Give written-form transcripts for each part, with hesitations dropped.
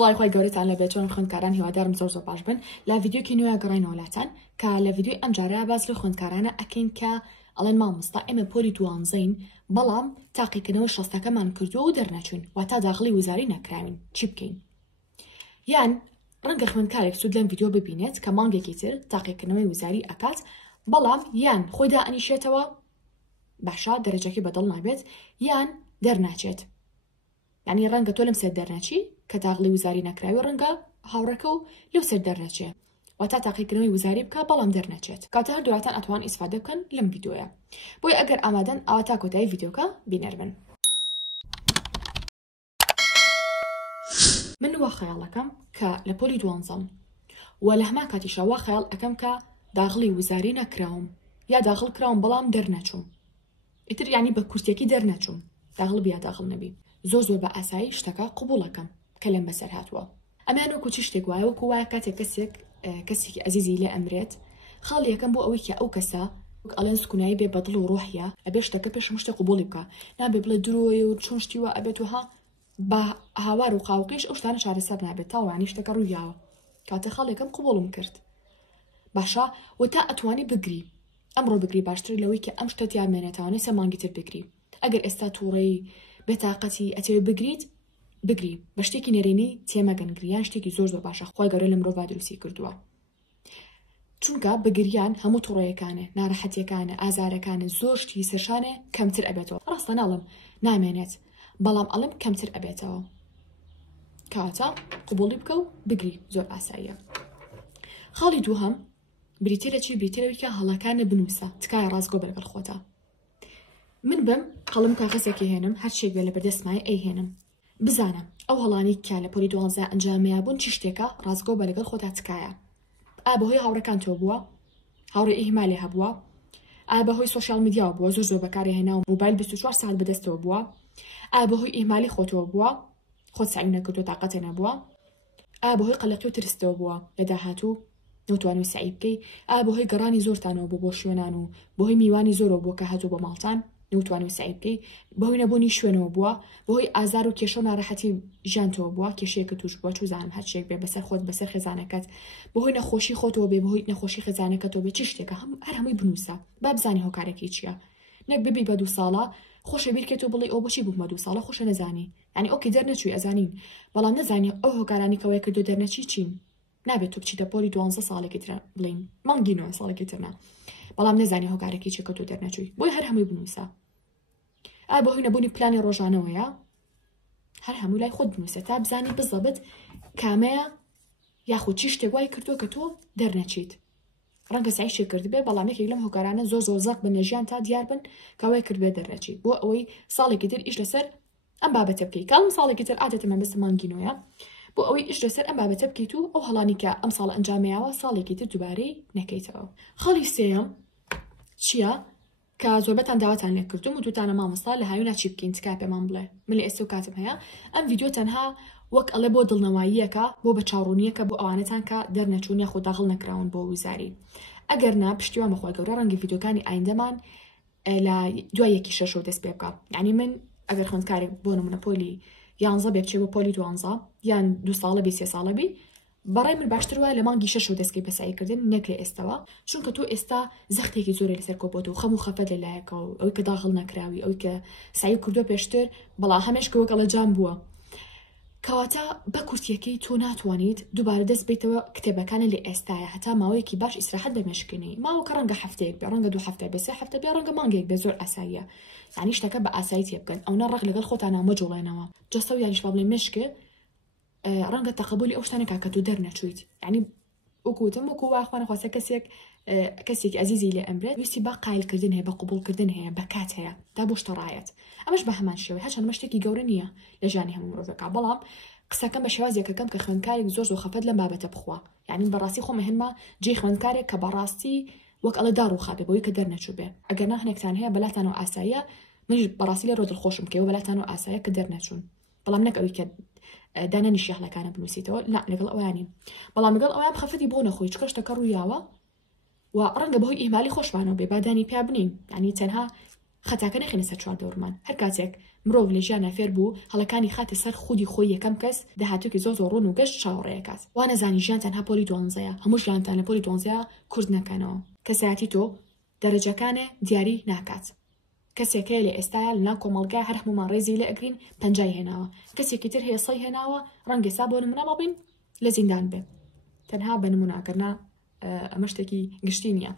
سڵای خۆی گەورەتان لە بێت چۆن خوێندکاران هیوادارم زۆر باش بن لە ڤیدیۆکی نوێ گەڕینەوەلاتان کە لە ڤیدیۆی ئەم جارە باس لە خوێندکارانە ئەکەین کە ئەڵێن مامۆستا ئێمە پۆلی دوانزەین بەڵام تاقیکردنەوە شەستەکەمان کردووە و دەرنەچوین واتە داخڵی وزاری نەکراوین چی بکەین یان ڕەنگە خوێندکارێک سوود لەم ڤیدیۆ ببینێت کە مانگێکی تر تاقیکردنەوەی وزاری ئەکات بەڵام یان خۆی دائەنیشێتەوە باشا دەرەجەکەی بەدڵ نابێت یان دەرناچێت یعنی ڕەنگە تۆ لەم سەر دەرنەچی کە تاقلی وزاری نەکراوی ڕەنگە هاوڕەکە و لەو سەر دەرنەچێ واتە تاقیکردنەوەی وزاری بکە بەڵام دەرنەچێت کاتە هەردوواتان ئەتوان ئیسفادە بکەن لەم ڤیدیۆیە بۆی ئەگەر ئامادەن ئەوە تا کۆتایی ڤیدیۆکە بینەر بن من وا خەیاڵەکەم کە لە پۆلی دوانزەم و لە هەمان کاتیشە وا خەیاڵ ئەەکەم کە داخڵی وزاری نەکراوم یا داخڵ کراوم بەڵام دەرنەچووم ئیتر یعنی بە کورتێکی دەرنەچووم داخڵ بیا داخڵ نەبی زۆر بە ئاسایی شتەکە قبوڵەکەم کە لەم بەسەر هاتووە ئەمان وەکو چی شتێک وایە وەکو وایە کاتێک کەسێکی عەزیزی لێ ئەمرێت خاڵ یەکەم بۆ ئەوەی کە ئەو کەسە ئەڵێن سکونایی بێ بەدڵ و ڕۆحیە ئەبێ شتەکە پێشم شتێک قبوڵی بکە نابێ بڵێ درۆیە و چۆن شتی وە ئەبێت وها بە هاوار و قاوقیش ئەو شتانە چارەسەر نابێت تاوانی شتەکە ڕوویاوە کاتە خاڵ یەکەم قبوڵم کرد باشە و تا ئەتوانی بگری ئەمڕۆ بگری باشتر لەوەی کە ئەم شتت یامێنێتوانێت سە مانگی تر بگری ئەگەر ئێستا تووڕێی بێتاقەتی ئەتەوێت بگریت بگری بە شتێکی نێرێنی تێمەگەن گریان شتێکی زۆر باشە خۆی گەورە لە مرۆڤ دروستی کردووە چونکە بگریان هەموو تووڕێیەکانە ناڕەحەتیەکانە ئازارەکانە زۆر شتی سەرشانێ کەمتر ئەبێتەوە ڕاستە ناڵم نامێنێت بەڵام ئەڵم کەمتر ئەبێتەوە کاتە قبوڵی بکە و بگری زۆر ئاساییە خاڵی دووهەم بریتێرە چی بریتێرەوەی کە هەڵەکانە بنووسە تکایە ڕازگۆ بەرگەڵ خۆتە من بم قەڵم کاغەزێکی هێنم هەر شتێک بێ لە بەردەستمای ئەیهێنم بزانم ئەو هەڵانی کە لە پۆلی دوانزە ئەنجامەیە بوون چی شتێکە ڕازگۆ بە لەگەڵ خۆتا تکایە بەهۆی هاوڕەکان تۆ بووە هاوڕێ ئیهمالێ هەبووە بەهۆی سۆشیال میدیاوە بووە زۆر بەکاری هێنا و موبایل 24 ساعت بەدەستەوە بووە بەهۆی ئیهمالی خۆتەوە بووە خۆت سعی نەکردو تااقەتە نەبووە بەهۆی قەلەقی و ترستەوە بووە لە داهاتوو نەتوانێت سعی بکەی بەهۆی گەڕانی زۆرتانەوە بۆ شوێنان و بەهۆی میوانی زۆرەوە بووە کە هاتوو بە ماڵتان نەوتوانێت سعی بکەی بەهۆی نەبوونی شوێنەوە بووە بەهۆی ئازار و کێشە و ناڕەحەتی ژیانتەوە بووە کێشەیەکە توش بووە چوزانم هەرچێک بێ بەسەر خۆت بەسەر خێزانەکەت بەهۆی نەخۆشی خۆتەوە بێ بەهۆی نەخۆشی خێزانەکەتەوە بێ چی شتێکە هەر هەمووی بنووسە با بزانی هۆکارێکی چییە نەک ببی بە 2 ساڵە خۆشە بیرکێت و بڵێ ئەو بۆچی بوومە 2 ساڵە خۆشە نەزانی یعنی ئۆکێ دەرنەچووی ئەزانین بەڵام نەزانی ئەو هۆکارانی کەوەی کردو دەرنەچی چین نابێت تۆ بچیتە پۆلی 12 ساڵێکی تر بڵین مانگی 9 ساڵێکی ترنا بەڵام نەزانی هۆکارێکی چێکە تۆ دەرنەچووی بۆی هەر هەمووی بنووسە بەهۆی نەبوونی پلانی ڕۆژانەوەیە هەر هەموو لای خۆت بنووسە تا بزانی بزەبت کامەیە یاخود چی شتێک وای کردووە کە تۆ دەرنەچیت ڕەنگە سعیشێ کرد بێ بەڵام یەکێک لەم هۆکارانە زۆر زەق بە نەژیان تا دیار بن کەوای کرد بێ دەرنەچیت بۆ ئەوەی ساڵێکی تر ئیش لەسەر ئەم بابەتە بکەیت کاڵم ساڵێکی تر عادەتەمە بەس مانگینۆیە بۆ ئەوەی ئیش لەسەر ئەم بابەتە بکەیت و ئەو هەڵانی کە ئەم ساڵ ئەنجامەیەوە ساڵێکی تر دووبارەی نەکەیتەوە خەڵی سێەم چییە کە زۆربەتان داواتان لێ کردوم و دوتانە مامۆستا لە هاوی ناچی بکەین تکای پێمان بڵێ من لە ئێستا و کاتم هەیە ئەم ڤیدیۆ تەنها وەک ئەڵێ بۆ دڵنەواییەکە بۆ بە چاڕوونیەکە بۆ ئەوانەتان کە دەرنەچوون یاخود داخڵ نەکراون بۆ وزاری ئەگەر نا پشتیوان بەخوای گەورە ڕەنگە ڤیدیۆکانی ئایندەمان لە دوای یەکی شەشەوە دەست پێ بکە یعنی من ئەگەر خوێندکارێک بۆ نمونە پۆلی 11 بێ بچێ بۆ پۆلی 12 یان 2 ساڵە بی 3 ساڵە بی بەڕای من باشتر وایە لە مانگی 6 دەستکەی بەساییکردن نەک لە ئێستاوە چونکە تۆ ئێستا زەختێکی زۆرە لەسەر کۆبۆت و خەم و خەفەت لەلایەکە و ئەوی کە داخڵ نەکراوی ئەوی کە سعی کردووە پێشتر بەڵام هەمێش کەوەکەڵە جام بووە کەواتە بە کورتیەکەی تۆ ناتوانیت دووبارە دەست بیتەوە کتێبەکانە لە ئێستاە هەتا ماوەیەکی باش ئیسراحەت بەمێشکنی ماوەکە ڕەنگە هەفتەیەک بێ ڕەنگە 2 هەفتە بێ 3 هەفتە بێ ڕەنگە مانگێک بێ زۆر ئاساییە یعنی شتەکە بە ئاسایی تێ بکەن ئەو نەڕق لەگەڵ خۆتان مەجوڵێنەوە جەستە و یانیش با بڵێ مشکە ڕەنگە تەقبولی ئەو شتانێکا کە تۆ دەرنەچوویت یعنی وەکوتم وەکو واخوانە خواستە کەسێک عەزیزی لێ ئەمرێت ویستی با قایلکردن هەیە بە قبوڵکردن هەیە بە کات هەیە تا بۆ شتە ڕایەت ئەمەش بە هەمان شێوەیە هەرچەندە شتێکی گەورە نییە لە ژیانی هەموو مرۆڤێکا بەڵام قسەکەم بە شێوازێکەکەم کە خوێندکارێک زۆر خەفەت لەم بابەتە بخوا یعنی بەڕاستی خۆمە هێنما جێی خوێندکارێک کە بەڕاستی وەک ئەڵە داڕوخا بێ بۆی کە دەرنەچوو بێ ئەگەر هەنێکتان هەیە بەلاتانەوە ئاساییە منیش بەڕاستی لێ ڕۆ دڵخۆشم کەوە بەلاتانەوە ئاساییە کە دەرنەچوون بەڵام نەک ئەوی کە دانانی شێخلەکانە بنووسیتەوە لا لەگەڵ ئەوانی بەڵام لەگەڵ ئەویان خەفەتی بۆ نەخۆی چکە شتەکە ڕوویاوە و ڕەنگە بەهۆی ئیهمالی خۆشمانەوە بێ بادانی پیا بنین یعنی تەنها خەتاکە نەخێنە سەر چواردەوەرمان. هەر کاتێک مرۆڤ لە ژیانە فێر بوو هەڵەکانی خاتە سەر خودی خۆی یەکەم کەس داهاتووکی زۆر ڕوون و گەشت چاوەڕێیەکات. وا نەزانی ژیان تەنها پۆلی 12ە، هەموو ژیانتان لە پۆلی 12 کورد نەکەنەوە. کەسایەتی تۆ دەرەجەکانێ دیاری ناکات. کەسێکەیە لە ئێستاە لەناو کۆمەڵگای هەر هەمومان ڕێزی لە ئەگرین 50 هێناوە، کەسێکی تر هەیە 100 هێناوە، ڕەنگە سا بۆ نمونە بڵین لە زیندان بێ. تەنها بە نموناکردنا ئەمە شتێکی گشتی نییە.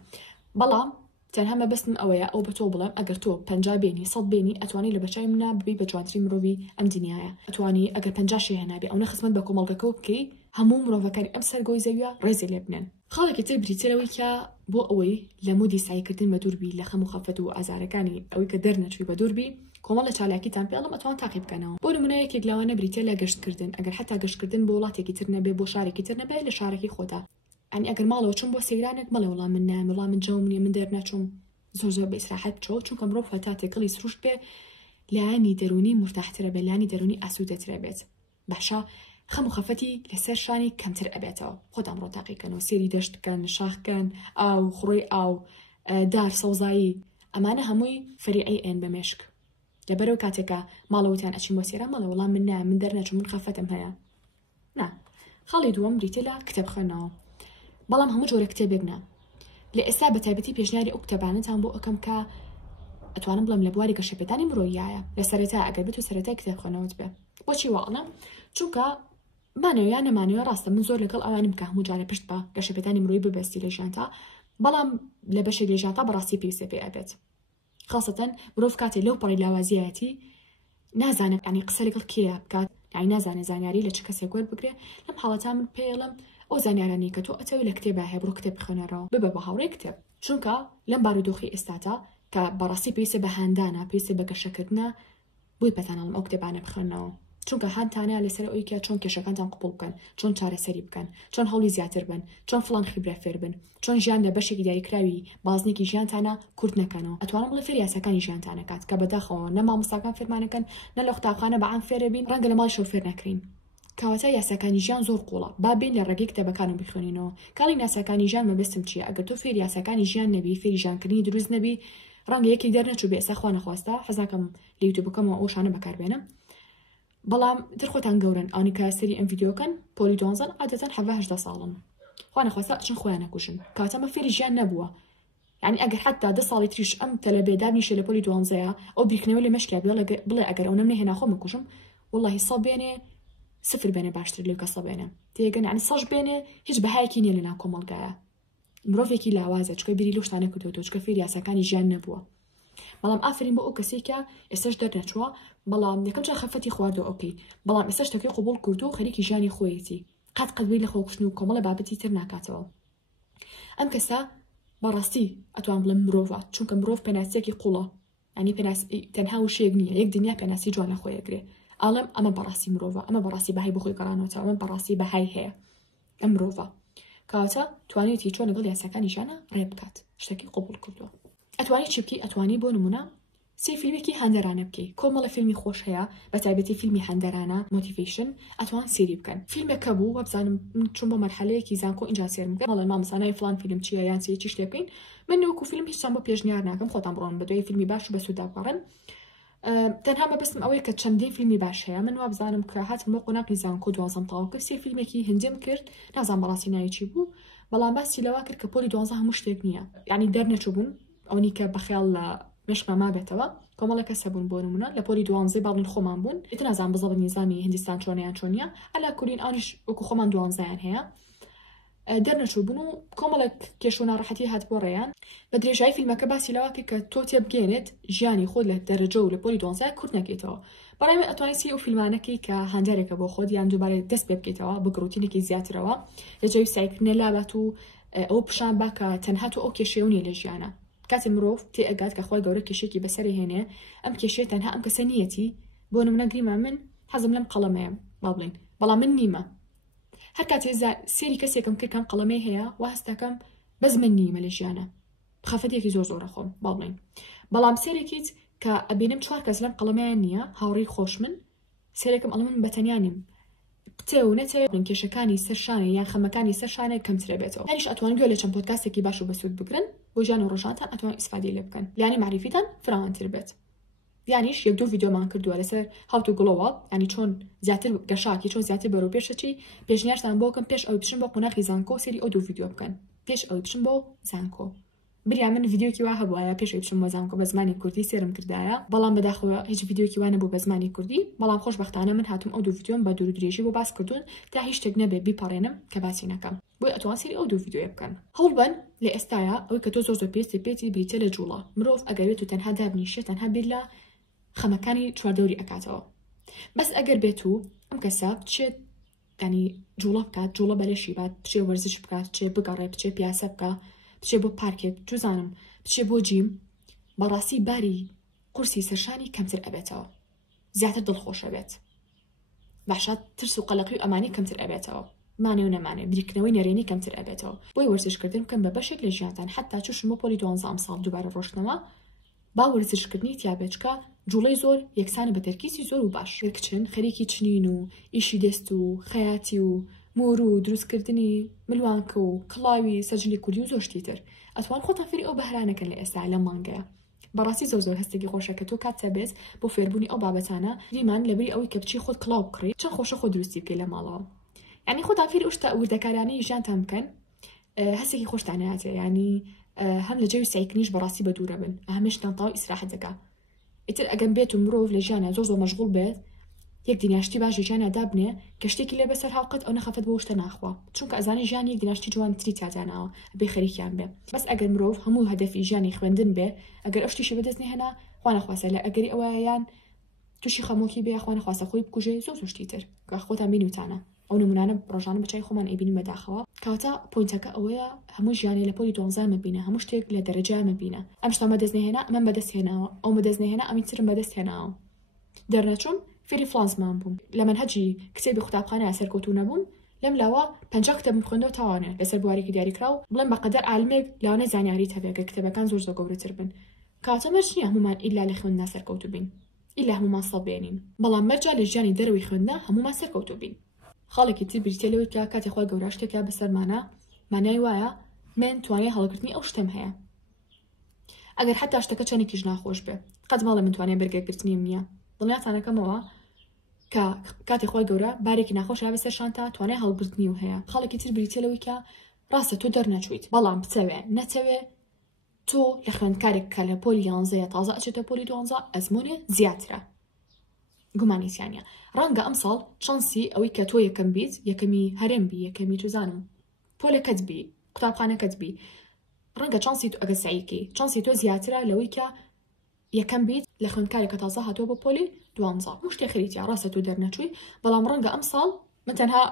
بەڵام تەنها مەبەستم ئەوەیە ئەو بە تۆ بڵێم ئەگەر تۆ 50 بێنی 100 بێنی ئەتوانی لە بەچای منە ببی بە جوانترین مرۆڤی ئەم دنیاە. ئەتوانی ئەگەر 50 هێنابێ ئەو نەخسمت بە کۆمەڵگەکە بکەی هەموو مرۆڤەکانی ئەم سەرگۆی زەویە ڕێزی لێ بنێن. خاڵێکی تر بریتەرەوەی کە بۆ ئەوەی لە مودی سایکردن بە دووربی لە خەم و خەفەت و ئازارەکانی ئەوەی کە دەرنەچوی بە دووربی کۆمەڵ لە چالاکیتان پێڵم ئەتوان تاقی بکەنەوە. بۆ نمونە یەکێک لەوانە بریتە لە گەشتکردن. ئەگەر حتا گەشتکردن بۆ وڵاتێکی تر نەبێ بۆ شارێکی تر نەبێ لە شارێکی خۆتا. ئەنی ئەگەر ماڵەوە چوم بۆ سەیرانێک مەڵێ وەڵام من نام وەڵام من جەوم نییە من دەرنەچوم زۆر بە ئیسراحەت بچۆ چونکە مرۆڤ هەتا تێکەڵی سروشت بێ لایانی دەرونی مرتاحترە بێ لایانی دەرونی ئاسوودەترە بێت. باشە خەم و خەفەتی لەسەر شانی کەمتر ئەبێتەوە. خۆتان ڕۆ تاقیکەنەوە سێری دەشتکەن شاخکەن ئاو خوڕی ئاو دار سەوزایی ئەمانە هەمووی فەریعی ئێن بە مێشک. لەبەرەوە کاتێکە ماڵەوەتیان ئەچین بۆ سێران مەڵێ وەڵام من نام من دەرنەچوم من خەفەتم هەیە. نا خاڵی دووەم بریتە لە کتێب خوێندنەوە. بەڵام هەموو جۆرە کتێبێک نا. لە ئێستا بە تایبەتی پێشنیاری ئەو کتێبانەتان بۆ ئەەکەم کە ئەتوانم بڵم لە بواری گەشەپێدانی مرۆیایە لە سەرەتا ئەگەر بێت و سەرەتای کتێب خوێندنەوەت بێ. بۆچی واڵە؟ چونکە مانەوە یان نەمانەوە ڕاستە من زۆر لەگەڵ ئەوانم کە هەموو جارە پشت بە گەشەپێدانی مرۆی ببەستی لە ژیانتا، بەڵام لە بەشێک لە ژیانتا بەڕاستی پێویستە پێ ئەبێت. خاصەتەن مرۆڤ کاتێ لەو پەڕی لاوازیەتی نازانێت ینی قسە لەگەڵ کێیە بکات، یعنی نازانێت زانیاری لە چ کەسێک وەربگرێ. لەم حاڵەتا من پێڵم ئەو زانیارانی کە تۆ ئەتەوێت لە کتێبە هەیە بڕۆ کتێب بخوێنەرەوە ببە بە هاوڕێی کتێب. چونکە لەم بارودۆخی ئێستاتا کە بەڕاستی پێویستە بە هاندانە پێویستە بە گەشەکردنە بۆی بەتانەڵم ئەو کتێبانە بخوێنەوە. چونکە هاانتانە لەسەر ئەوی کە چۆن کێشەکانتان قوبڵ بکەن، چۆن چارەسەری بکەن، چۆن هەوڵی زیاتر بن، چۆن فڵان خیبرە فێر بن، چۆن ژیان لە بەشێکی دیاریکراوی بازنێکی ژیانتانە کورت نەکەنەوە. ئەتوانم بڵێ فێر یاساکانی ژیانتانەکات کە بەداخەوە نە مامۆستاکان فێرمانەکەن نە لە قوتابخانە بەعام فێرە بین ڕەنگە لە ماڵیشەوە فێر نەکرین. کەواتە یاساکانی ژیان زۆر قوڵە با بین لە ڕێگەی کتێبەکانم بخوێنینەوە. کاڵی یاساکانی ژیان مەبەستم چییە؟ ئەگەر تۆ فێر یاساکانی ژیان نەبی فێری ژیانکردنی دروست نەبی ڕەنگە یەکێک دەرنەچوو بێ ئێستا خوا نەخواستا حەزاکەم لە یوتیوبەکەمەوە ئەو شانە بەکاربێنم. بەڵام دەرخۆتان گەورن ئەوانی کە سەری ئەم ڤیدیۆکەن پۆلی 12 عادەتەن 18 ساڵن خوا نەخواستا ئەچن خۆیان نەکوشن کەواتە مە فێری ژیان نەبووە. یعنی ئەگەر حتا 10 ساڵی تریش ئەم تەلەبێدار نیشە لە پۆلی 12 ئەو بیرکردنەوە لێ مەشکیا بڵێ ئەگەر ئەو نەمنێ هێنا خۆ مەکوشم وڵڵاهی 100 بێنێ 0 بێنێ باشتر لێو کە 100 بێنێ تێگەن یعنی 100 بێنێ هیچ بەهایەکی نییە لەناو کۆمەڵگایە. مرۆڤێکی لاوازە چکە بیری لەو شتانە کردووە چکە فێری یاساکانی ژیان نەبووە. بەڵام ئافرین بۆ ئەو کەسێکە ئێستاش دەرنەچووە بەڵام یەکەم جار خەفەتی خواردەوە ئۆکەی بەڵام ئێستا شتەکەی قوبوڵ کردو و خەریکی ژیانی خۆیەتی قەت قەدبی لە خۆکوشتن و کۆمەڵە بابەتی تر ناکاتەوە. ئەم کەسە بەڕاستی ئەتوان بڵێم مرۆڤە چونکە مرۆڤ پێناسیەکی قوڵە ینی تەنها وشەیەک نییە یەک دنیا پێناسی جوان لە خۆیەگرێ. ئاڵم ئەمە بەڕاستی مرۆڤە ئەمە بەڕاستی بەهای بخۆی گەڕانەوە ئەمە بەڕاستی بەهای هەیە ئەم مرۆڤە کەواتە توانێتی چۆن لەگەڵ یاساکانی ژیانە ڕێ بکات شتێکی قوبوڵ کردووە. ئەتوانی چی بکەی؟ ئەتوانی بۆ نمونە سی فیلمێکی هەندەرانە بکەی کۆمەڵە فیلمی خۆش هەیە بە تایبەتی فیلمی هەندەرانە موتیڤیشن ئەتوان سێری بکەن. فیلمێکە بوو وەبزانم چون بۆ مەرحەلەیەکی زانکۆ اینجا سێرم بکەن بەڵێ مامۆستانای فلان فیلم چییە یان چی شتێ بکەین من نەوەکو فیلم هیچ بۆ پێشنیار ناکەم خۆتان بڕۆن بە دوای فیلمی باش و بە سوودا بگەڕن. تەنها مەبەستم ئەوەیە کە چەندین فیلمی باش هەیە من وابزانم کە هاتم بۆ قۆناغی زانکۆ دوازدەم تەواو کرد سێ فیلمێکی هندیم کرد نازانم بەڕاستی ناوی چی بوو بەڵام باسی لەوا کرد کە پۆلی 12 هەموو شتێک نییە یعنی دەرنەچووبوون ئەوەی کە بەخیاڵ لە مشقە ما بێتەوە کۆمەڵە کەسە بوون بۆ نمونە لە پۆلی 12 باڵین خۆمان بوون ئیتر نازان بزەڵ نیزامی هندستان چۆنیان چۆنیە ئەلا کورین ئەوش وەکو خۆمان 12یان هەیە دەرنەچوو بوون و کۆمەڵێک کێش و ناڕەحەتی هات بۆ ڕێیان بە درێژایی فیلمەکە باسی لەوا کرد کە تۆ تێبگەێنێت ژیانی خۆت لە دەرەجە و لە پۆلی 12 کورت نەکەیتەوە. بەڕێمە ئەتوانی سی ئەو فیلمانەکەی کە هەندێکە بۆ خۆت یان دووبارە دەست پێ بکەیتەوە بە گڕوتینێکی زیاترەوە لە جێوی سایکردنە لابات و ئەو پیشان باکە تەنها تۆ ئەو کێشەیە نیە لە ژیانە کاتی مرۆڤ تێ ئەگات کە خۆی گەورە کێشێکی بەسەری هێنێ ئەم کێشەیە تەنها ئەم کەسە نیەتی بۆ نمونە گریمە من حەزم لەم قەڵەمەیە با بڵین بەڵام من نیمە هەر کاتێ سێری کەسێکم کرد کەم قەڵەمەی هەیە و هەستەکەم بەس من نیمە لە ژیانە خەفەتێکی زۆر زۆرە خۆم با بڵین بەڵام سێرێکیت کە ئەبینم 4 کەس لەم قەڵەمەیان نییە هاوڕێی خۆش من سێرێکم ئەڵ من بەتەنیا نیم بتێ و نەتێ کێشەکانی سەرشانێ یان خەمەکانی سەرشانێ کەمترە بێتەوە. یانیش ئەتوان گوێ لە چەند پۆدکاستێکی باش و بەسوود بگرن بۆ ژیان و ڕۆژانتان ئەتوان ئیسفادی لێ بکەن یانی معریفیتان فراوانتر بێت. یانیش یەک دوو ڤیدیۆمان کردووە لەسەر هاو تو گلۆوەڵ ینی چۆن زیاتر گەشاکی چۆن زیاتر بەرەو پێشەچی پێشنیارتان بۆ بکەم پێش ئەوەی بچن بۆ قۆناغی زانکۆ سەری ئەو دوو ڤیدیۆ بکەن پێش ئەوەی بچن بۆ زانکۆ. بریا من ڤیدیۆکی وا هەبووایە پێش ئەوەی بچم بۆ زانکۆ بە زمانی کوردی سێرم کردایە بەڵام بەداخەوە هیچ ڤیدیۆکی وا نەبوو بە زمانی کوردی بەڵام خۆشبەختانە من هاتم ئەو دوو ڤیدیۆم بە دوور و درێژی بۆ باس کردوون تا هیچ شتێک نەبێ بیپەڕێنم کە باسی نەکەم بۆی ئەتوان سەری ئەو دوو ڤیدیۆ بکەن. هەوڵ بن لە ئێستاە ئەوەی کە تۆ زۆر پێی بریتە لە جوڵە مرۆڤ ئەگەوێت و تەنها دابنیشێ تەنها بیر لە خەمەکانی چواردەوری ئەکاتەوە. بەس ئەگەر بێت و ئەم کەسە بچێت ینی جوڵە بکات جوڵە بەلەشی بات بچێ وەرزش بکات بچێ بگەڕێ بچێ پیاسە بکە بچێ بۆ پارکێت جوزانم بچێ بۆ جیم بەڕاستی باری قورسی سەرشانی کەمتر ئەبێتەوە زیاتر دڵخۆشە بێت باشات ترس و قەلەقی و ئەمانی کەمتر ئەبێتەوە مانێ و نەمانێ بریکنەوەی نەرێنی کەمتر ئەبێتەوە بۆی وەرزشکردن بکەن بە بەشێک لە ژیانتان حتا چوشم بۆ پۆلی 12 ساڵ دووبارە ڕۆشتنەوە با وەرزشکردنی تیابێچکە جوڵەی زۆر یەکسانە بە تەرکیزی زۆر و باش کچن خەریکی چنین و ئیشی دەست و خەیاتی و مۆر و دروستکردنی ملوانکە و کڵاوی سەرجلی کوردی و زۆشتی تر ئەتوان خۆتان فێری ئەو بەهرانەکەن لە ئێستا لە مانگەیە. بەڕاستی زۆر هەستێکی خۆشە کە تۆ کاتە بێت بۆ فێربوونی ئەو بابەتانە دیمان لەبەری ئەوەی کە بچی خۆت کڵاو بکڕی چەند خۆشە خۆ دروستی بکەی لە ماڵەوە ینی خۆتان فێری ئەو شتە وردەکارانەی ژیانتان بکەن هەستێکی خۆشتانەهاتێ ینی هەم لە جێوی سایکنیش بەڕاستی بە دوورە بن هەمیشتان تاو ئیسراحەت دەکا. ئیتر ئەگەم بێت و مرۆڤ لە ژیانە زۆر مەشغوڵ بێت یەک دیناشتی باش ژیانە دابنێ کە شتێکی لێ بەسەر هاوقەت ئەو نەخەفەت بۆ شتە ناخوا چونکە ئەزانێ ژیان یەک دیناشتی جوان تری تیاداناوە بێ خەریکیان بێ. بەس ئەگەر مرۆڤ هەموو هەدەفی ژیانی خوێندن بێ ئەگەر ئەو شتیشی بەدەستنی هێنا خوا نەخواسە لە ئەگەری ئەوەیان تووشی خەمۆکی بێ خوا نەخواسە خۆی بکوژێ زۆر شتی تر کە خۆتان بینوتانە ئەو نمونانە ڕۆژانە بەچای خۆمان ئەبینی بەداخەوە کەواتە پۆینتەکە ئەوەیە هەموو ژیانی لە پۆلی 12 مەبینە هەموو شتێک لە دەرەجای مەبینە ئەم شتە مەدەستنێهێنا ئەمەم بەدەستهێناوە ئەو مەدەستنێهێنا ئەمی ترم بەدەستهێناوە دەرنەچووم فێری فلانزمان بووم لە منهەجی کتێبی قوتابخانەیە سەرکەوتوو نەبووم لەم لاوە 50 کتێب بخوێندەوە تاوانێت لەسەر بوارێکی دیاریکراو بڵێم بەقەدەر عالمێک لاوانەی زانیاری هەبێت کە کتێبەکان زۆر گەورەتر بن کاتە مەرج نییە هەمومان ئیلا لە خوێندنا سەرکەوتوو بین ئیلا هەمومان سەڵ بێنین بەڵام مەرجا لە ژیانی دەرەوەی خوێندنا هەمومان سەرکەوتوو بین. خاڵێکی تر بریتێلەوەی کە کاتی خۆی گەورە شتێکیا بەسەرمانە مانای وایە من توانای هەڵگرتنی ئەو شتم هەیە ئەگەر حتا شتەکە چەندێکیش ناخۆش بێ قەت ماڵە من توانای بەرگەگرتنیم نییە دڵنیاتانەکەمەوە کە کاتی خۆی گەورە بارێکی ناخۆش بەسەر شانتا توانای هەڵگرتنی و هەیە. خاڵێکی تر بریتێلەوەی کە ڕاستە تۆ دەرنەچویت بەڵام بچەوێ نەچەوێ تۆ لە خوێندکارێک کە لە پۆلی 11 تازە ئەچێتە پۆلی 12 ئەزمونێ زیاترە گومانیسیانە ڕەنگە ئەم ساڵ چانسی ئەوەی کە تۆ یەکەم بیت یەکەمی هەرێم بی یەکەمی توزانم پۆلەکەت بی قوتابخانەکەت بی ڕەنگە چانسی تۆ ئەگە سعیکی چانسی تۆ زیاترە لەوەی کە یەکەم بیت لە خوێندکارێکە تازە هاتۆ بۆ پۆلی 12 مشتێ خەریتە ڕاستە تۆ دەرنەچووی بەڵام ڕەنگە ئەم ساڵ من تەنها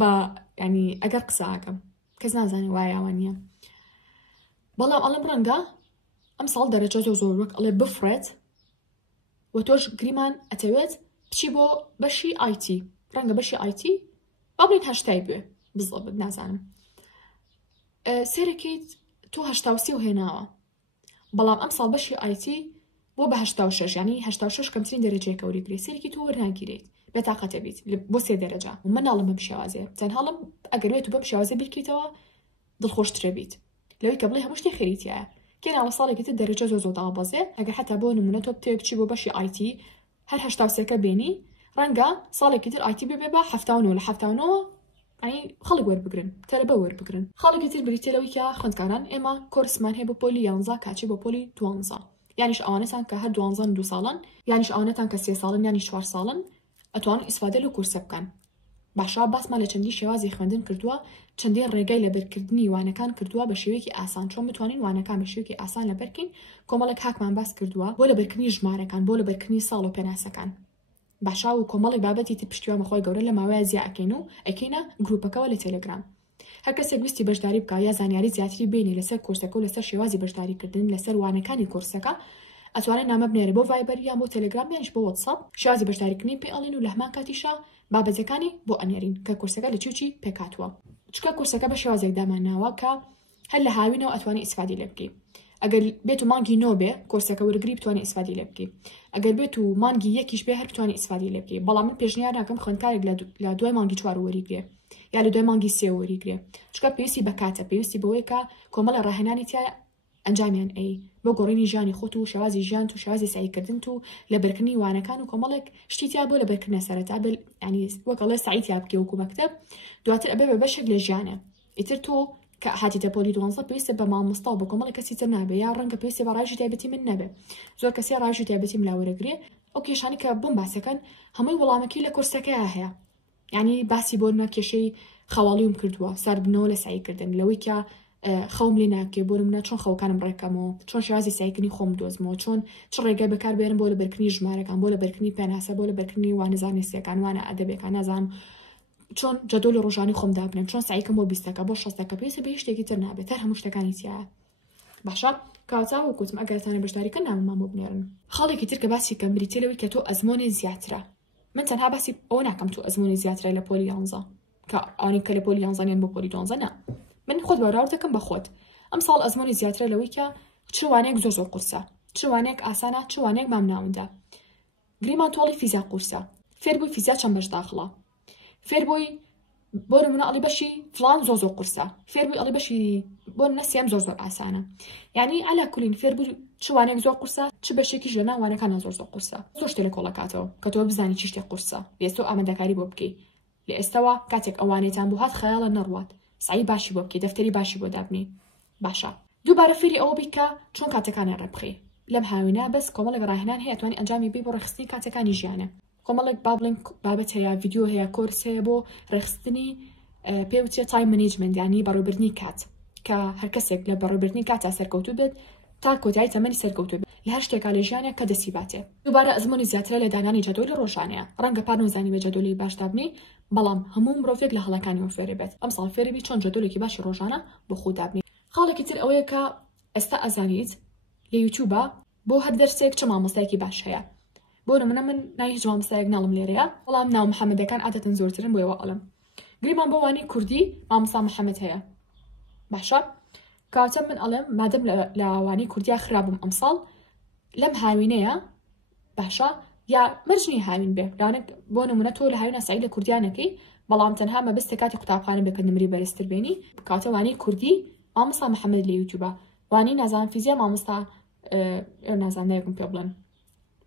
بە ینی ئەگەر قساکەم کەس نازانێ وایەوە نییە بەڵام ئەڵم ڕەنگە ئەم ساڵ دەرەجە زۆر وەک ئەڵێ بفرێت و تۆش گریمان ئەتەوێت بچی بۆ بەشی ئایتی ڕەنگە بەشی ئایتی با بڵین هەشتای بێ بزڵبت نازانم سێرەکەیت تۆ 86 هێناوە بەڵام ئەم ساڵ بەشی ئایتی بۆ بە 86 ینی 86 کەمترین دەرەجەی کەوری گرێ سێرەکی تۆ وەرناگیرێت بێتاقەتە بیت بۆ سێ دەرەجە و من ناڵم بەم شێوازێ تەنهاڵم ئەگەروێت و بەم شێوازە بیرکەیتەوە دڵخۆشترە بیت لەوەی کە بڵێ هەموو شتێ خەریتیایە کێناوە ساڵێکی تر دەرەجە زۆر داوەبەزێ ئەگەر حتا بۆ نمونە تۆ بتێ بچی بۆ بەشی ئایتی هەر 83 بێنی ڕەنگە ساڵێکی تر ئایتی بێ بە 79 لە 79 ئەنی خەڵک وەربگرن تەرەبە وەربگرن. خەڵێکی تر بریتێلەوەی کە خوێندکاران ئێمە کۆرسمان هەیە بۆ پۆلی 11 کاچی بۆ پۆلی 12 یانیش ئەوانەتان کە هەر 12 2 ساڵن یانیش ئەوانەتان کە 3 ساڵن یانی 4 ساڵن ئەتوان ئیسفادە لە کورسە بکەن. باشا باسمان لە چەندی شێوازی خوێندن کردووە چەندین ڕێگای لەبەرکردنی وانەکان کردووە بە شێوەیەکی ئاسان چۆن بتوانین وانەکان بە شێوەیەکی ئاسان لەبەرکەین کۆمەڵێک هاکمان باس کردووە بۆ لەبەرکردنی ژمارەکان بۆ لەبەرکردنی ساڵ و پێناسەکان باشا و کۆمەڵی بابەتی تر پشتیوان بەخۆی گەورە لە ماوەیە زیاد ئەکەین و ئەکەینە گروپەکەەوە لە تێلەگرام هەر کەسێک ویستی بەشداری بکە یا زانیاری زیاتری بینی لەسەر کورسەکە و لەسەر شێوازی بەشداریکردن لەسەر وانەکانی کورسەکە ئەتوانێت نامە بنێرە بۆ ڤایبەر یان بۆ تەلەگرام یانش بۆ واتساپ شێوازی بەشداریکردنی پێ ئەڵێن و لە هەمان کاتیشا بابەتەکانی بۆ ئەنێرین کە کورسەکە لە چی پێکاتوە چکە کورسەکە بە شێوازێک داماناوە کە هەر لە هاوینەوە ئەتوانی ئیسفادی لێ بکەی ئەگەر بێت و مانگی نۆ بێ کۆرسەکە وەرگری بتوانێت ئیسفادی لێ بکەی ئەگەر بێت و مانگی یەکیش بێ هەر بتوانێت ئیسفادی لێ بکەی بەڵام من پێشنیار ناکەم خوێندکارێک لە دوای مانگی 4 وەریگرێ یا لە دوای مانگی 3 وەریگرێ چکە پێویستی بە کاتە پێویستی بەوەیە کە کۆمەڵە ڕاهێنانی تایە ئەنجامیان ئەی بۆ گۆڕینی ژیانی خۆت و شێوازی ژیان و شێوازی سعیکردن و لەبەرکردنی وانەکان و کۆمەڵێک شتی تیا بۆ لەبەرکردنە سەرەتا ینی وەکەڵێ سعیدیا بکەی وەکو مەکتەب دواتر ئەبێ بە بەشێک لە ژیانە ئیتر تۆ کە هاتیتە پۆلی 12 پێویستە بە مامۆستا و بە کۆمەڵی کەسی تر نابێ یا ڕەنگە پێویستە بە ڕاژی تایبەتی من نەبێ زۆر کەسی ڕاژی تایبەتی ملاوەرەگرێ ئەو کێشانی کە بۆم باسەکەن هەمووی وەڵامەکەی لە کورسەکەیە هەیە یعنی باسی بۆ نە کێشەی خەواڵیم کردووە سەربنەوە لە سعیکردن لەوەی کە خەوم لێ ناکێ بۆ منە چۆن خەوکانم ڕێکەمەوە چۆن شێوازی سعیکردنی خۆم دۆزمەوە چۆن چ ڕێگە بەکاربێنم بۆ لەبەرکردنی ژمارەکان بۆ لەبەرکردنی پێناسە بۆ لەبەرکردنی وانەزانستیەکان وانە ئەدەبێکان نازانم چۆن جەدۆڵی ڕۆژانی خۆم دابنێم چۆن سعیکەم بۆ 20ەکە بۆ 6ەکە پێویستە بە هیچ شتێکی تر نابێت هەر هەموو شتەکانی تایە باشە کاوچاو وەکوتم ئەگەرتانە بەشداریکە نامەمان بۆ بنێرن خاڵێکی تر کە باسی کەم بریتە لەوەی کە تۆ ئەزمۆنی زیاترە من تەنها باسی ئەوە ناکەم تۆ ئەزمۆنی زیاترە لە پۆلی 11 کە ئەوانەی کە لە پۆلی 11 یان بۆ پۆلی 12 نا من خۆت بەراورد دەکەم بە خۆت ئەم ساڵ ئەزمۆنی زیاترە لەوەی کە چوانێک زۆر قورسە چوانێک ئاسانە چوانێک مام ناوندا گریمان تۆڵی فیزیا قورسە فێربووی فیزیا چەند بەش داخڵە فێربووی بۆ نمونە ئەڵی بەشی فڵان زۆر قورسە فێربووی ئەڵی بەشی بۆ نەسیام زۆر ئاسانە یعنی ئەلا کولین فێربووی چوانێک زۆر قورسە چ بەشێکیش لە ناوانەکانە زۆر قورسە زۆر شتێک لە کۆڵەکاتەوە کە تۆ بزانی چی شتێک قورسە لێستۆ ئامادەکاری بۆ بکەی لە ئێستاوە کاتێک ئەوانێتان بوو هات خەیاڵە نەڕوات سعی باشی بۆ بکەی دەفتەری باشی بۆ دابنی باشە دووبارە فێری ئەوە بیکە چۆن کاتەکانی ڕێبخی لەم هاوینە بەس کۆمەڵێک ڕاهێنان هەیە توانی ئەنجامی بی بۆ ڕێخستنی کاتەکانی ژیانە کۆمەڵێک بابلین بابەت هەیە ڤیدیۆ هەیە کۆرس هەیە بۆ ڕێخستنی پێوتێ تایم مەنیجمنت ینی بەڕێوەبردنی کات کە هەر کەسێک لە بەڕێوەبردنی کاتا سەرکەوتوو بێت تا کۆتایی تەمەنی سەرکەوتوو بێت لە هەر شتێکا لە ژیانە کە دەسی باتێ دووبارە ئەزمۆنی زیاترە لە دانانی جەدۆلی ڕۆژانەیە ڕەنگە پار نەزانی بە جەدۆلی باش دابنی بەڵام هەموو مرۆڤێک لە هەڵەکانی فێرێ بێت ئەم ساڵ فێری بی چۆن جەدۆلێکی باشی ڕۆژانە بۆ خۆ دابنی خاڵێکی تر ئەوەیە کە ئێستا ئەزانیت لە یوتیوبە بۆ هەر دەرسێک چ مامۆستایەکی باش هەیە بۆ نمونە من ناوی هیچ مامۆستایەک ناڵم لێرەیە بەڵام ناو محەممەدەکان عادەتەن زۆرترن بۆ ئێوە ئەڵم گریمان بۆ وانی کوردی مامۆستا محەممەد هەیە باشە کاتە من ئەڵێم مادەم لە وانی کوردیا خراپم ئەمساڵ لەم هاوینەیە باشە یا مەرجنی هاوین بێ بۆ نمونە تۆ لە هاوینە سعی لە کوردیانەکەی بەڵام تەنها مەبەستە کاتی قوتابخانە بێ کە نمری بەرزتر بێنی کاتە وانی کوردی مامۆستا محەممەد لە یوتیوبە وانی نازان فیزیا مامۆستا نازان نایەکم پێ بڵێن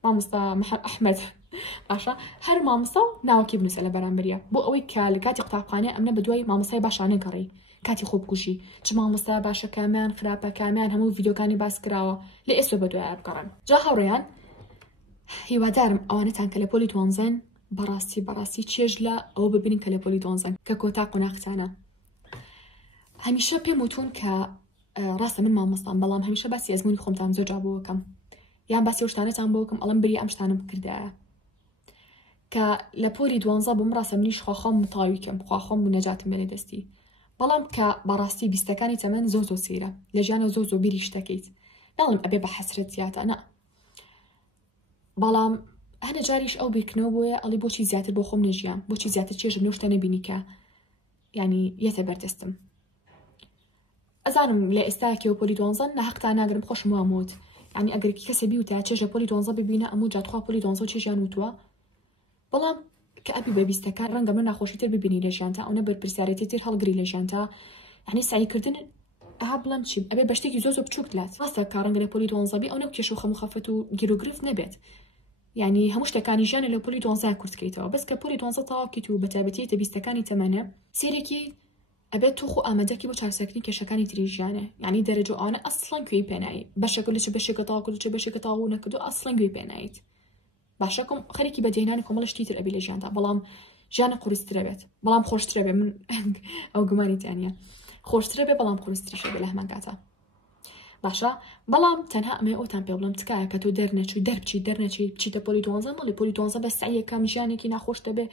مامۆستا ئەحمەد باشە هەر مامۆستا ناوەکی بنووسە لە بەرامبەریە بۆ ئەوەی کە لە کاتی قوتابخانە ئەمنە بە دوای مامۆستای باشانە گەڕی کاتی خۆ بکوژی چ مامۆستا باشە کامیان خراپە کامیان هەموو ڤیدیۆکانی باس کراوە لە ئێستا بە دوای بگەڕن جا هاوڕێیان هیوادارم ئەوانەتان کە لە پۆلی 12 بەڕاستی چێژ لە ئەوە ببینین کە لە پۆلی 12 کە کۆتا قۆناقتانە هەمیشە پێم وتون کە ڕاستە من مامۆستام بەڵام هەمیشە باسی ئەزمموی خۆمتان زۆر جا بۆکەم یان باسی شتانەتان بۆکەم ئەڵم بری ئەم شتانم کردایە کە لە پۆلی 12 بۆم ڕاستە منیش خواخۆم متاویکەم خواخۆم بوو نەجاتم بێنێ دەستی بەڵام کە بەڕاستی بیستەکانی تەمەن زۆر سیرە لە ژیانە زۆر بیری شتەکەیت ناڵم ئەبێ بە حەسرەت زیاتە نە بەڵام هەنە جاریش ئەو بیرکردنەوە بۆیە ئەڵی بۆچی زیاتر بۆ خۆم نەژیان بۆچی زیاتر چێژم لەو شتە نەبینی کە ینی یەتە بەردەستم ئەزانم لە ئێستاکەوە پۆلی 12 نەحەقتان ناگرم خۆشم وامۆت ینی ئەگەر کەسە بیوتە چێژە پۆلی 12 ببینە ئەموو جاتخوا پۆلی 12 چێژیان وتووە بەڵام کە ئەبی بە بیستەکان ڕەنگە من ناخۆشیتر ببینی لە ژیانتا ئەوە بەرپرسیارەتی تر هەڵگری لە ژیانتا ینی سعیکردن ئەها بڵم چی ئەبێ بە شتێکی زۆر بچووک دلات ڕاستە کە ڕەنگە لە پۆلی 12 بی ئەو نەو کێش و خەموخەفەت و گیرۆگرفت نەبێت ینی هەموو شتەکانی ژیانە لە پۆلی 12 کورتکەیتەوە بەس کە پۆلی 12 تاواکیت و بەتابەتیتە بیستەکانی تەمەنە سێرێکی ئەبێت تو خۆ ئامادەکی بۆ چاکسەکردنی کێشەکانی تری ژیانە ینی دەرەجە ئەوانە ئەسڵەن گوێی پێنایی بەشێک لە چ بەشێکە تاوا کرد چ بەشێکە تاوا نەکردو ئەسڵەن گوێی پێنایت باشە خەریکی بەدێهێنانی کۆمەڵ شتی تر ئەبی لە ژیاندا بەڵام ژیانە قورسترە بێت بەڵام خۆشترە بێ من ئەو گومانیتانە خۆشترە بێ بەڵام قورسترەشە بێ لە هەمان کاتە باشە بەڵام تەنها ئەمێ ئەوتان پێ بڵم تکایە کە تۆ دەرنەچوی دەربچی دەرنەچی بچیتە پۆلی 12 مەڵی پۆلی 12 بە سعیەکەم ژیانێکی ناخۆش دەبێ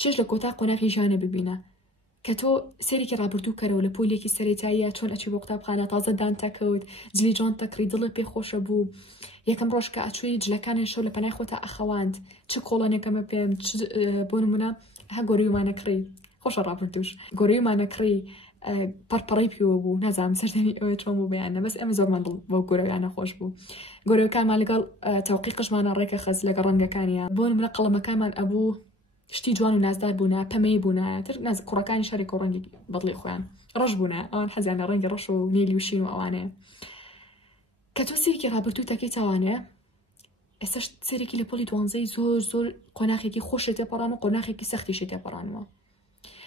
چێژ لە کۆتا قۆناغی ژیانە ببینە کە تۆ سێرێکی ڕابردوو کەرەوە لە پۆلێکی سەرێتاییە چۆن ئەچی بۆ قوتابخانە تازە دانتەکەوت جلی جۆن تەکری دڵی پێخۆشە بوو یەکەم ڕۆژ کە ئەچووی جلەکانی شەو لە پەنای خۆتا ئەخەواند چ کۆڵانێکەمە پێم بۆ نمونە ها گۆریومانە کڕی خۆشە ڕابردوش گۆریومانە کڕی پەرپەڕی پێوە بوو نازانم سەردەمی ئەوە چۆن بوو بەیانە بەس ئەمە زۆرمان بۆ گۆرەویانە خۆش بوو گۆرەوەکانمان لەگەڵ تەوقیقشمانە ڕێکە خەز لەگە ڕەنگەکانیان بۆ نمونە قەڵەمەکانمان ئەبوو شتی جوان و نازدار بوونە پەمەی بوونە تر کوڕەکانی شەرێک و ڕەنگی بەدڵی خۆیان ڕەش بوونە ئەوان حەزیانە ڕەنگی ڕەش و نیلی و شین و ئەوانەیە کە تۆ سێکی ڕابردوو تەکەی تاوانەیە ئێستاش سێرێکی لە پۆلی 12 زۆر قۆناغێکی خۆشی تێپەڕان و قۆناغێکی سەختیشی تێپەڕانەوە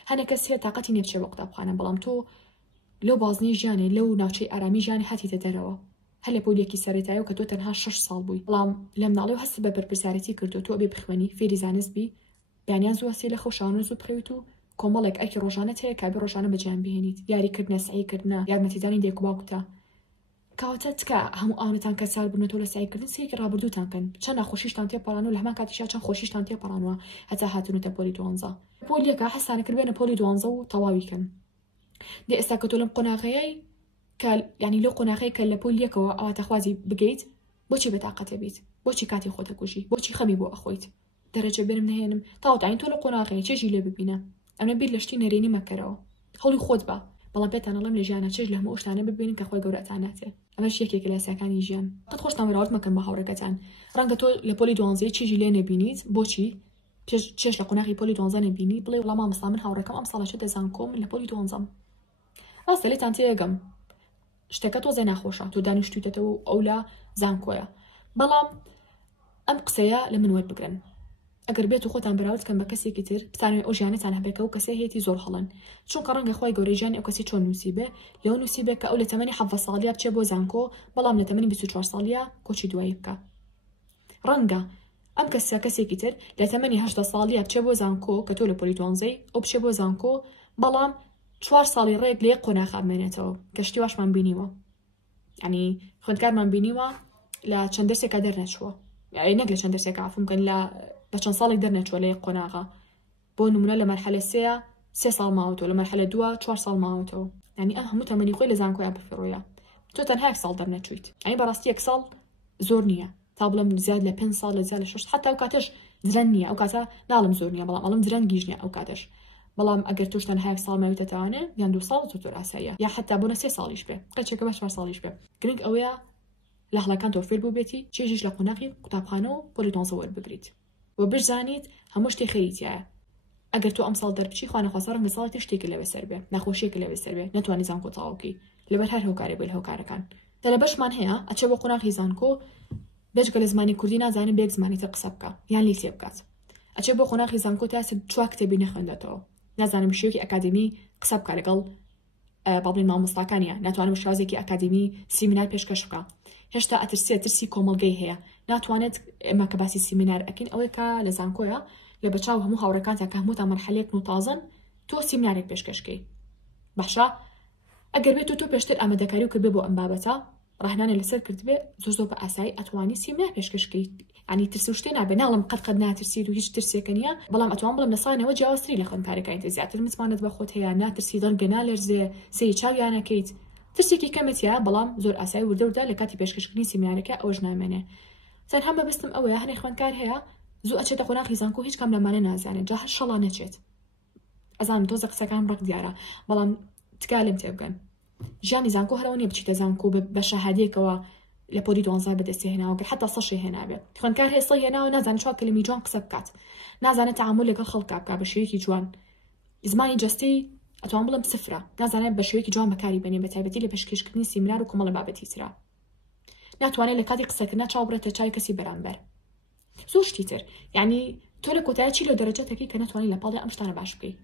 هەنێک کەس هەیە تااقەتی نێبچێ بە قوتابخانە بەڵام تۆ لەو بازنەی ژیانێ لەو ناوچەی ئارامی ژیانی هاتیتە دەرەوە هەر لە پۆلیەکی سەرەتایی و کە تۆ تەنها 6 ساڵ بووی بەڵام لە مناڵی و هەستی بە بەرپرسیارەتی کردو تۆ بێ بخوێنی فێری زانست بی بیانیان زووەسی لە خۆشانە زوو بخەویت و کۆمەڵێک ئەرکی ڕۆژانەت هەیە کابێ ڕۆژانە بەجیان بهێنیت یاریکردنە سعیکردنە یارمەتیدانی دێک و باوکتە کەواتە تکە هەموو ئاونەتان کە سال بوونەوە لە سعیکردن سێکی ڕابردووتان کەن چەند ناخۆشیشتان تێپەڕان و لە هەمان کاتیشا چەند خۆشیشتان تێپەڕانەوە هەتا هاتنوتە پۆلی 12 پۆلیەکە حەسانە کردبێنە پۆلی 12 و تەواوی کەن دێ ئێستا کە تۆ لەم قۆناغەیەی کە ینی لەو قۆناغەیە کە لە پۆلیەکەوە ئەواتە خوازی بگەیت بۆچی بەتاقەتە بیت بۆچی کاتی خۆتە کوژی بۆچی خەمی بۆ ئەخۆیت دەرەجە بێنم نهێنم تاوتین تۆ لە قۆناغەیە چێژی لێ ببینە ئەمە بیر لە شتی نەرێنی مەکەرەوە هەڵی خۆت بە بەڵام پێتانەڵم لە ژیانە چێژ لە هەموو شتانە ببینن کە خۆی گەورەتان ناتێ ئەمەش یەکێک لە ئەساکانی ژیان قەت خۆشتان بەراورد مەکەن بە هاوڕێکەتان ڕەنگە تۆ لە پۆلی 12 چێژی لێ نەبینیت بۆچی چێژ لە قۆناغی پۆلی 12 نەبینی بڵێ وەڵام مامۆستا من هاوڕێکەم ئەم ساڵە چ دەزانکۆ من لە پۆلی 12 ڕاستە لێتان تێگەم شتەکە تۆزێ ناخۆشە تۆ دانیشتویتەوە ئەو لە زانکۆیە بەڵام ئەم قسەیە لە من وەربگرن ئەگەر بێت و خۆتان بەراورد کەم بە کەسێکی تر بتانوێت ئەو ژیانەتان هەبێکە و کەسێ هەیەی زۆر هەڵن چونکە ڕەنگە خۆی گەورەی ژیانی ئەو کەسی چۆن نووسیبێ لەو نووسیبێت کە ئەو لە تەمەنی 7 ساڵیە بچێ بۆ زانکۆ بەڵام لە تەمەنی 24 ساڵیە کۆچی دوایی بکە ڕەنگە ئەم کەسێکی تر لە تەمەنی 8 ساڵیە بچێ بۆ زانکۆ کە تۆ لە پۆلی 12 ئەو بچێ بۆ زانکۆ بەڵام 4 ساڵی ڕێک لێ قۆناغ بمێنێتەوە گەشتی واشمان بینیوە ینی خوێندکارمان بینیوە لە چەند دەرسێکە دەرنەچووە نەک لە چەند دەرسێک عفومکەن لە چەند ساڵێک دەرنەچووە لە قۆناغا بۆ نمونە لە مەرحەلە 3 ساڵ ماوەتەوە لە مەرحەلە 2 4 ساڵ ماوەتەوە ینی ئەم هەموو تەمەنی خۆی لە زانکۆیان بفڕۆیە تۆ تەنها 1 ساڵ دەرنەچویت ئەنی بەڕاستی 1 ساڵ زۆر نییە تا بڵم زیاد لە 5 ساڵ لە زیاد لە 6 حتا ئەو کاتەش درەنگ نییە ئەو کاتە ناڵم زۆر نییە بەڵام ئەڵم درەنگیش نییە ئەو کاتەش بەڵام ئەگەر توش تەنها 1 ساڵ ماوێتەوانێ یان 2 ساڵ زۆر ئاساییە یا حتا بۆنە 3 ساڵیش بێ قەچێکە بە 4 ساڵیش بێ گرنگ ئەوەیە لە هەڵەکان تۆ فێر بوو بێتی چێژیش لە قۆناغی قوتابخانە و پۆلی 12 وەربگریت و بزانیت هەموو شتێ خەریتیایە ئەگەر تۆ ئەم ساڵ دەربچی خوانە خۆسە ڕەنگە ساڵێکی شتێکی لەوێ سەر بێ نەخۆشیێکی لەوێ سەر بێ نەتوانی زانکۆ تەواوکەی لەبەر هەر هۆکارێ بێ لە هۆکارەکان دە لە بەشمان هەیە ئەچێ بۆ قۆناغی زانکۆ بێجگە لە زمانی کوردی نازانێت بێک زمانی تر قسە بکە یان لیسێ بکات ئەچێ بۆ قۆناغی زانکۆ تا چوار کتێبی نەخوێندێتەوە نازانم شێوەکی ئەکادمی قسە بکە لەگەڵ بەڵێن مامۆستاکانیە ناتوانم شازێکی ئەکادمی سیمینار پێشکەش بکە هێشتا ئەترسێت ترسی کۆمەڵگەی هەیە ناتوانێت ئێمە کە باسی سیمینار ئەکەین ئەوەی کە لە زانکۆیە لە بەچاو هەموو هاوڕەکانتان کە هەمووتان مەرحەلەیەک و تازن تۆ سیمینارێک پێشکەشکەی باشە ئەگەر بێت تۆ پێشتر ئامادەکاری و کردبێ بۆ ئەم بابەتە ڕاهنانە لەسەر کردبێ زۆر بە ئاسایی ئەتوانی سیمینار پێشکەشکەی ینی ترس و شتێ نابێ ناڵم قەت ناترسیت و هیچ ترسێکە نییە بەڵام ئەتوان بڵم لە ساڵێنەوە جیاوازتری لە خوێندکارەکانی تر زیاتر متمانەت بە خۆت هەیە ناترسی دڵگە نالەرزێ سێی چاویانەکەیت ترسێکی کەمەتیە بەڵام زۆر ئاسایی وردەوردا لە کاتی پێشکەشکردنی سیمینارەکە ئەوەش نامێنێ تەنها مەبەستم ئەوەیە هەنێک خوێندکار هەیە زوو ئەچێتە قۆناغی زانکۆ هیچ کام لەمانە نازانێت جا هەر شەڵا نەچێت ئەزانم تۆزە قسەکان ڕق دیارە بەڵام تکا لێم تێبگەن ژیانی زانکۆ هەرەوە نییە بچیتە زانکۆ بە شەهادەیەکەوە لە پۆلی 12 بەدەستی هێناوە کە حتا سەشی هێنابێت خوێندکار هەیە سەڵی هێناوە نازانێت چوار کلمی جوان قسە بکات نازانێت تەعامل لەگەڵ خەڵکا بکات بە شێوەیەکی جوان زمانی جەستەی ئەتوان بڵم سفرە نازانێت بە شێوەیەکی جوان بەکاری بێنێ بە تایبەتی لە پێشکەشکردنی سیمینار و کۆمەڵە بابەتی ترا ناتوانێت لە کاتی قسەکردن چاو بڕێتە چای کەسی بەرامبەر زۆر شتی تر یعنی تۆ لە کۆتایی چی لە دەرەجەتێکی کە ناتوانانی لە پاڵی ئەم شتانە باش بکەیت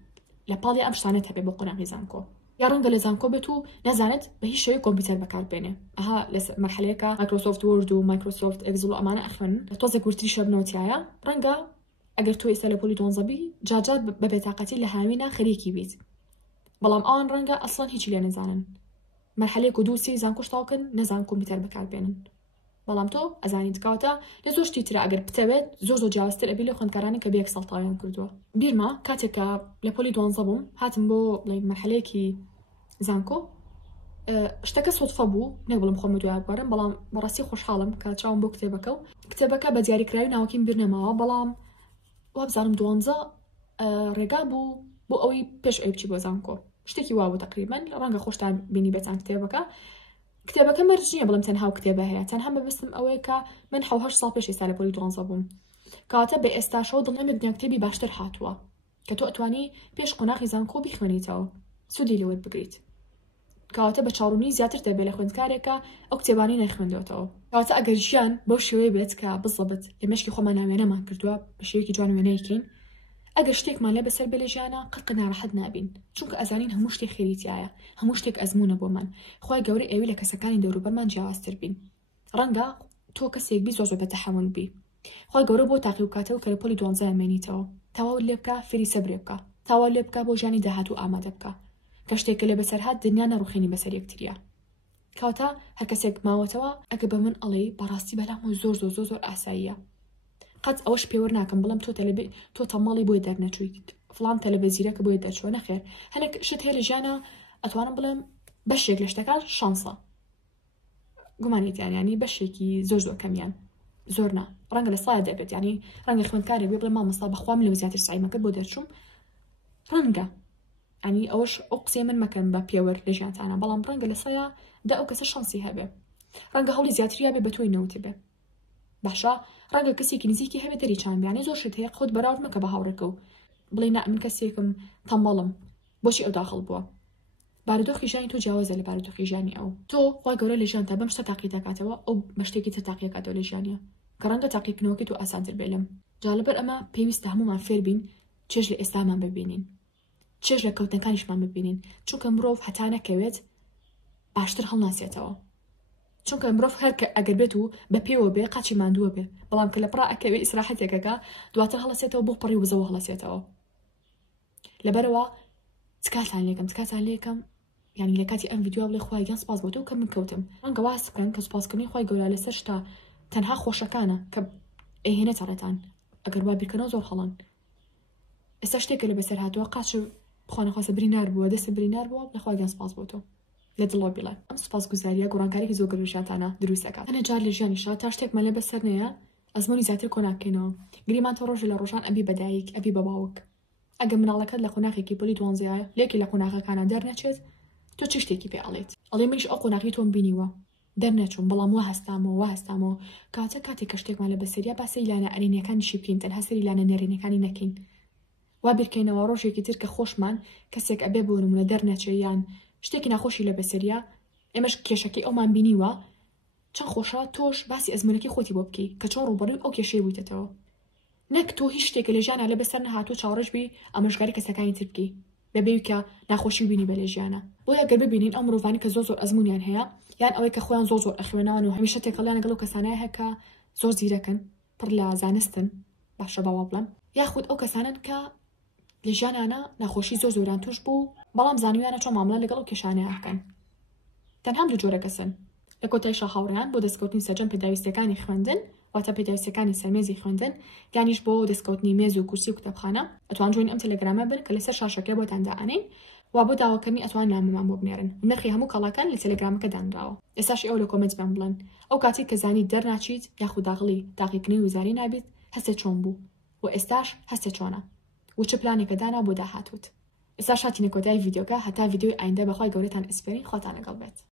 لە پاڵی ئەم شتانەت هەبێ بۆ قۆناغی زانکۆ یا ڕەنگە لە زانکۆ بێت و نازانێت بە هیچ شێوەیەک کۆمپیوتەر بەکاربێنێ ئەها لە مەرحەلەیەکە مایکرۆسۆفت وۆرد و مایکرۆسۆفت ئەکسل و ئەمانە ئەخوێن تۆزە گورتری شەبنەوتیایە ڕەنگە ئەگەر تۆ ئێستا لە پۆلی 12 بی جاجات بە بێتاقەتی لە هاوینە خەریکی بیت بەڵام ئەوان ڕەنگە ئەسڵەن هیچی لێ نەزانن مەرحەلەیەک و دوو سی زانکۆش تاوکن نەزان کۆمپیوتەر بەکاربێنن بەڵام تۆ ئەزانیت کاوتە لە زۆر شتی ترە ئەگەر بتەوێت زۆر جیاوازتر ئەبی لە خوێندکارانی کە بەیەک ساڵ تاویان کردووە بیرما کاتێککە لە پۆلی 12 بووم هاتم بۆ مەرحەلەیەکی زانکۆ شتەکە سۆدفە بوو نەگوڵم خۆم دوای بگەڕم بەڵام بەڕاستی خۆشحاڵم کە چاوم بۆ کتێبەکە و کتێبەکە بە دیاریکراوی ناوەکیم بیر نەماوە بەڵام وابزانم 12 ڕێگا بوو بۆ ئەوەی پێش ئەوی بچی بۆ زانکۆ شتێکی وا بوو تقریبا ڕەنگە خۆشتان بینی بێتان کتێبەکە مەرج نییە بڵم تەنها و کتێبە هەیە تەنها بەبستم ئەوەیە کە من 7 ساڵ پێش ئێستا لە پۆلی 12 بووم کەواتە بە ئێستاشەوە دڵێمە دنیا کتێبی باشتر هاتووە کە تۆ ئەتوانی پێش قۆناغی زانکۆ بیخوێنیتەوە سوودی لەوەت بگریت کەواتە بە چاڕوونی زیاتر دەبێت لە خوێندکارێکە ئەو کتێبانی نەخوێندوێتەوە کەواتە ئەگەر ژیان بەو شێوەیە بێت کە بزەبت لە مەشکی خۆمان ناوێنەمان کردووە بە شێوەیەکی جوان وێنەیەکەین ئەگەر شتێکمان لە بەسەر بێ لە ژیانە قەت ناڕەحەت نابین چونکە ئەزانین هەموو شتێک خێریتیایە هەموو شتێک ئەزمونە بۆمان خۆی گەورە ئێوی لە کەسەکانی دەوروبەرمان جیاوازتر بین ڕەنگە تۆ کەسێک بی زۆر بەتەحەمل بی خۆی گەورە بۆ تاقی و کاتەوە کە لە پۆلی 12 مێنیتەوە تەواو لێ بکە فێری سەبرێ بکە تاوا لێ بکە بۆ ژیانی داهاتوو ئامادە بکە کە شتێکە لە بەسەر هات دنیا نەڕوخێنی بەسەر یەکتریە کەواتە هەر کەسێک ماوەتەوە ئەگە بە من ئەڵێ بەڕاستی بەلام زۆر زۆر زۆر زۆر ئاساییە قەت ئەوەش پێوە ناکەم بڵم تۆ تەماڵی بۆی دەرنەچوویت فڵان تەلەڤیزیرەکە بۆی دەرچووە نەخێر هەنێک شت هەیە لە ژیانە ئەتوانم بڵێم بەشێک لە شتەکان شانسە گومانیتیان ینی بەشێکی زۆر زۆر کەمیان زۆر نا ڕەنگە لە سایە دەبێت ینی ڕەنگە خوێندکارێک بێ بڵێ مامۆستا بەخوام لەو زیاتر سعیمەکە بۆ دەرچووم ڕەنگە ئەنی ئەوەش ئەو قسەی من مەکەن بە پێوەر لە ژیانتانە بەڵام ڕەنگە لە سایە دا ئەو کەسە شانسی هەبێ ڕەنگە هەوڵی زیاتریا بێ بە تۆی نەوت بێ باشە ڕەنگە کەسێکی نزیکی هەبێت دەریچان بیانێ زۆر شت هەیە خۆت بەراورد مەکە بە هاوڕێکە و بڵێ نا من کەسێکم تەمبەڵم بۆچی ئەو داخڵ بووە بارودۆخی ژیانی تۆ جیاوازە لە بارودۆخی ژیانی ئەو تۆ خوا گەورە لە ژیانتا بەم شتە تاقی دەکاتەوە ئەو بە شتێکی تر تاقی دەکاتەوە لە ژیانیە کە ڕەنگە تاقیکردنەوەکەی تۆ ئاسانتر بێ لەم جا لەبەر ئەمە پێویستە هەمومان فێر بین چێژ لە ئێستامان ببینین چێژ لە کەوتنەکانیشمان ببینین چونکە مرۆڤ هەتا نەکەوێت باشتر هەڵناسێتەوە چونکە مرۆڤ هەر ئەگەر بێت و بە پێوە بێ قاچی ماندووە بێ بەڵام کە لە پڕا ئەکەوێ ئیسراحەتێکەکە دواتر هەڵەسێتەوە بۆ پڕی وزەوە هەڵەسێتەوە لەبەرەوە تکاتان لێکم یعنی لە کاتی ئەم ڤیدیۆ بڵێ خوای گیان سپاس بۆ تۆ کە من کەوتم ڕەنگە واز بکەن کە سوپاسکردنی خوای گەورە لەسەر شتا تەنها خۆشەکانە کە ئەهێنێت ڕێتان ئەگەر وا بیرکەنەوە زۆر هەڵن ئێستا شتێکە لە بەسەر هاتووە قاچ بخۆنەخواسە برینار بووە دەستە برینار بووە لە خوای گیان سپاس بۆ تۆ لە دڵۆ بڵێ ئەم سوپاسگوزاریە گۆڕانکاریی زۆر گەورەژاتانە دروستەکات ئەنە جار لە ژیانیشا تا شتێکمان لە بەسەر نەیە ئەزمموی زیاتر کۆناکەینەوە گریمان تۆ ڕۆژی لە ڕۆژان ئەبی بەدایک ئەبی بە باوک ئەگە مناڵەکەت لە قۆناغێکی پۆلی 12 لێکی لە قۆناغەکانە دەرنەچێت تۆ چ شتێکی پێ ئەڵێت ئەڵێ منیش ئەو قۆناغی تۆم بینیوە دەرنەچوم بەڵام وا هەستامەوە کاتێک کە شتێکمان لە بەسەریە باسەی لانە ئەرینەکانیشی بکەین تەنها سەری لانە نێرینەکانی نەکەین وا بیرکەینەوە ڕۆژێکی تر کە خۆشمان کەسێک ئەبێ بۆ نمونە دەرنەچێ یان شتێکی ناخۆشی لە بەسەریە ئێمەش کێشەکەی ئەومان بینیوە چەند خۆشە تۆش باسی ئەزمونەکەی خۆتی بۆ بکەی کە چۆن ڕوبەڕووی ئەو کێشەی بوویتەوە نەک تۆ هیچ شتێکە لە ژیانە لە بەسەر نەهاتوو چاوەڕێژ بی ئامۆژگاری کەسەکانی تر بکەی بەبێ کە ناخۆشی بینی بە لە ژیانە بۆیە گەر ببینین ئەو مرۆڤانی کە زۆر ئەزمونیان هەیە یان ئەوەی کە خۆیان زۆر ئەخوێنان و هەمیشە تێکەڵیان لەگەڵ ئەو کەسانەیە هەیە کە زۆر زیرەکن پڕ لە زانستن باشە باوا بڵێم یاخود ئەو کەسانن کە لە ژیانانە ناخۆشی زۆریان توش بوو بەڵام زانویانە چۆن مامەڵە لەگەڵ ئەو کێشانەیە هەکەن تەنها دوو جۆرە کەسن لە کۆتاییشە هاوڕێیان بۆ دەستکەوتنی سەرجەم پێداویستەکانی خوێندن واتە پێداویستەکانی سەرمێزی خوێندن یانیش بۆ دەستکەوتنی مێز و کورسی و کتێبخانە ئەتوان جوین ئەم تەلەگرامە بن کە لەسەر شاشەکە بۆتان دائەنین وا بۆ داواکردنی ئەتوان نامەمان بۆ بنێرن نرخی هەموو کەڵاکان لە تەلەگرامەکە دانراوە ئێستاشی ئەو لە کۆمنت بێن بڵێن ئەو کاتی کە زانی دەرناچیت یاخود داغڵی تاقیکردنی وزاری نابێت هەستێ چۆن بوو و ئێستاش هەستێ چۆنە و چه پلانێکە دانا بۆ داهاتوت ئێستا شاتینە کۆتایی ڤیدیۆکە هەتا ڤیدیۆی ئایندە بەخوای گەورەتان ئەسپێرین خواتان لەگەڵ بێت